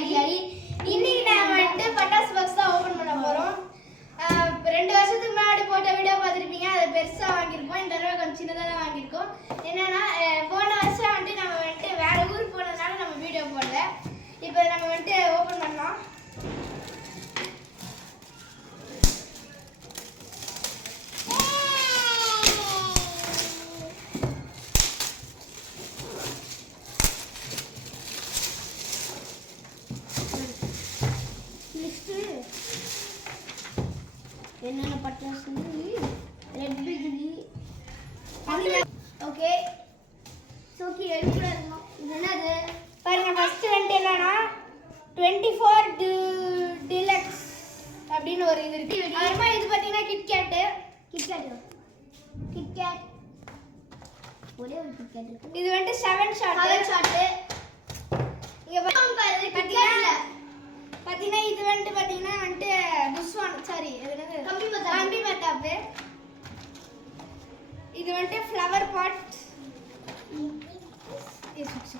Diwali. இன்னைக்கு நாம வந்து பட்டாசு பாக்ஸ் தான் ஓபன் பண்ண போறோம். 2 வருஷத்துக்கு முன்னாடி போட்ட வீடியோ பார்த்திருப்பீங்க. அது பெருசா வாங்கிருப்போம். இந்த தடவை கொஞ்சம் சின்னதா தான் வாங்கிருக்கோம். என்னன்னா போன வருஷம் வந்து நம்ம வந்து வேற ஊர் போனதால நம்ம வீடியோ போடல. இப்போ நம்ம வந்து ஓபன் பண்ணலாம். என்னென்ன பட்டாசு ரெட் பிஜிலி ஓகே சோக்கி எடுத்துட இருக்கணும். இது என்னது பாருங்க. ஃபர்ஸ்ட் வந்து என்னன்னா 24 டிலக்ஸ் அப்படின்னு ஒரு இது இருக்கு. அப்புறமா இது பார்த்தீங்கன்னா கிட்கேட் ஒரே ஒரு கிட்கேட் இருக்கு. இது வந்து 7 ஷாட் இங்க பாத்தீங்கன்னா இது வந்து பாத்தீங்கன்னா புஷ்வான் சாரி இது என்னது கம்பி மத்தாப்பு. இது வந்து ஃப்ளவர் பாட்.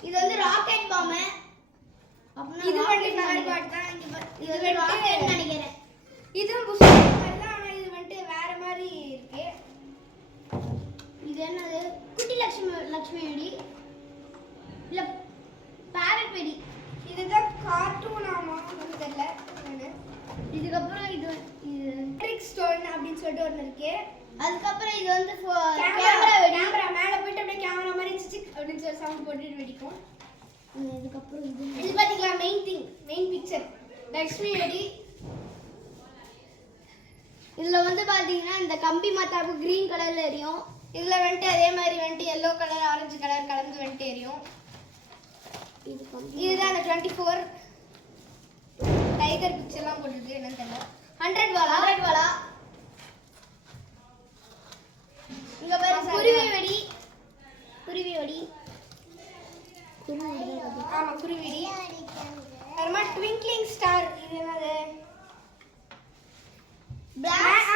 இது வந்து ராக்கெட் பாம். இது வந்து ஃப்ளவர் பாட் தான். இது வந்து ராக்கெட் நினைக்கிறேன். இதுவும் புஷ்வான் மாதிரி தான். ஆனா இது வந்து வேற மாதிரி இருக்கு. இது என்னது குட்டி லட்சுமி வெடி இல்ல பேரட் வெடி. இதுதான் கார்ட்டூன் ஆமா தெரியல. இதுக்கப்புறம் இது ட்ரிக் ஸ்டோன் அப்படின்னு சொல்லிட்டு ஒன்று இருக்கு. அதுக்கப்புறம் இது வந்து கேமரா மேலே போயிட்டு அப்படியே கேமரா மாதிரி சிக் அப்படின்னு சொல்லி சவுண்ட் போட்டுட்டு வெடிக்கும். இதுக்கப்புறம் இது பார்த்தீங்களா மெயின் பிக்சர் லக்ஷ்மி வெடி. இதில் வந்து பார்த்தீங்கன்னா இந்த கம்பி மத்தாப்பு க்ரீன் கலரில் எரியும். இதில் வந்துட்டு அதே மாதிரி வந்துட்டு எல்லோ கலர் ஆரஞ்சு கலர் கலந்து வந்துட்டு எரியும். இதுதான் அந்த 24 டைகர் பிக்சர்லாம் போட்டுருக்கு. என்னன்னு தெரியல. 100 வாலா இங்க பாருங்க. குருவி வெடி ஆமா குருவி வெடி. அப்புறமா ட்விங்க்லிங் ஸ்டார். இது என்னது பிளாக்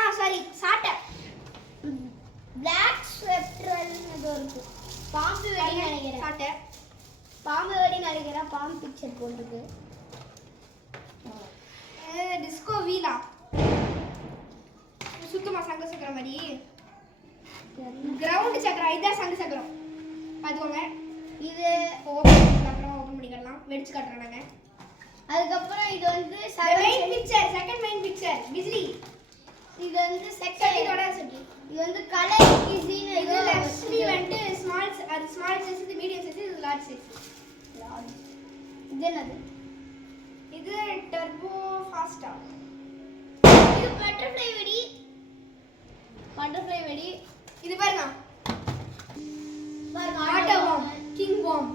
ஸ்வெட்டர் ஏதோ இருக்கு. பாம்பு வெடி நினைக்கிறேன். பாம்பு பிக்சர் போட்டுருக்கு. டிஸ்கோ வீலா சுத்தமா சங்க சக்கரம் மாதிரி கிரவுண்ட் சக்கரம். இதான் சங்க சக்கரம் பார்த்துக்கோங்க. இது ஓப்பன் பண்ணிக்கலாம். வெடிச்சு காட்டுறாங்க. அதுக்கப்புறம் இது வந்து செகண்ட் மெயின் பிக்சர் பிஜ்லி. இது வந்து செகண்டோட சட்டி. இது வந்து கலர் கிசின். இது லக்ஷ்மி வந்து ஸ்மால் சைஸ். இது மீடியம் சைஸ். இது லார்ஜ் சைஸ். இது என்னது இது டர்போ ஃபாஸ்டா. இது பட்டர்ஃப்ளை வெடி. இது பாருங்க ஆட்டோ பாம் கிங் பாம்.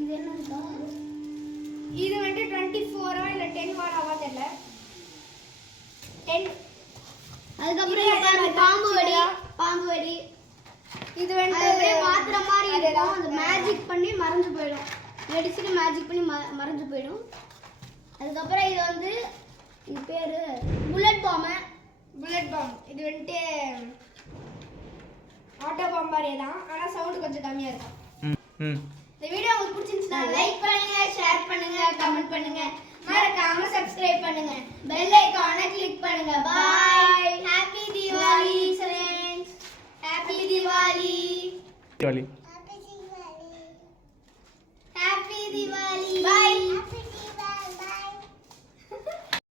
இது என்னடா இது வந்து 24 இல்ல 10 வாராவா தெரியல. 10. அதுக்கப்புறம் பாம்பு வெடி. இது வந்து அப்படியே மாத்திர மாதிரி இருக்கும். அது மேஜிக் பண்ணி மறைஞ்சு போயிடும். வெடிச்சிட்டு மேஜிக் பண்ணி மறைஞ்சு போயிடும். அதுக்கப்புறம் இது வந்து இது பேரு புல்லட் பாம். இது வந்துட்டு ஆட்டோ பாம் மாதிரியே தான். ஆனால் சவுண்டு கொஞ்சம் கம்மியாக இருக்கும். இந்த வீடியோ உங்களுக்கு பிடிச்சிருந்துச்சுன்னா லைக் பண்ணுங்க, ஷேர் பண்ணுங்க, கமெண்ட் பண்ணுங்க, மறக்காம சப்ஸ்கிரைப் பண்ணுங்க, பெல் ஐகானை கிளிக் பண்ணுங்க. Bye. Happy Deepavali friends. Happy Deepavali.